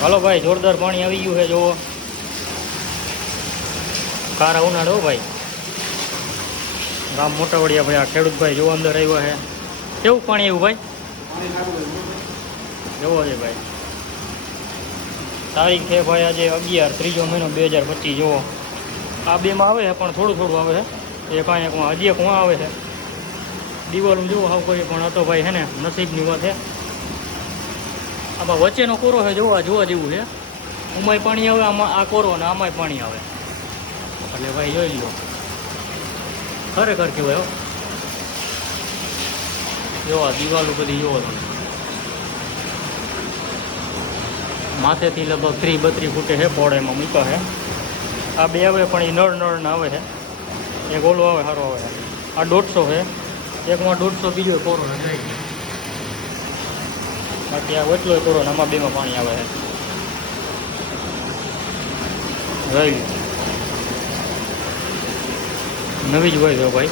હાલો ભાઈ, જોરદાર પાણી આવી ગયું છે. જોવો કારા ઉનાળો ભાઈ. ગામ મોટા વડિયા ભાઈ. આ ખેડૂત ભાઈ જોવો અંદર આવ્યો છે. કેવું પાણી આવ્યું ભાઈ? જોવો છે ભાઈ. તારીખ છે ભાઈ આજે 11 ત્રીજો મહિનો 2025. જોવો આ બેમાં આવે છે પણ થોડું થોડું આવે છે. એક એકમાં હજી એક આવે છે. દિવાલું જોવો હાવ કોઈ પણ હતો ભાઈ, હે ને નસીબની વાત છે. આમાં વચ્ચેનો કોરો છે, જોવા જેવું છે. ઉમાંય પાણી આવે, આમાં આ કોરો ને આમાંય પાણી આવે. એટલે ભાઈ જોઈ લો, ખરેખર કહેવાય. જોવા દિવાલો બધી જોવો તમે. માથેથી લગભગ 30-32 ફૂટે છે પોળ એમાં મૂકા છે. આ બે આવે પણ એ નળ ના આવે છે. એક ઓલો આવે સારો આવે છે. આ 150 છે. એકમાં 150, બીજો કોરો છે. બાકી આ એટલો કોરો ને આમાં બેમાં પાણી આવે છે. જોઈ નવી જ હોય ભાઈ.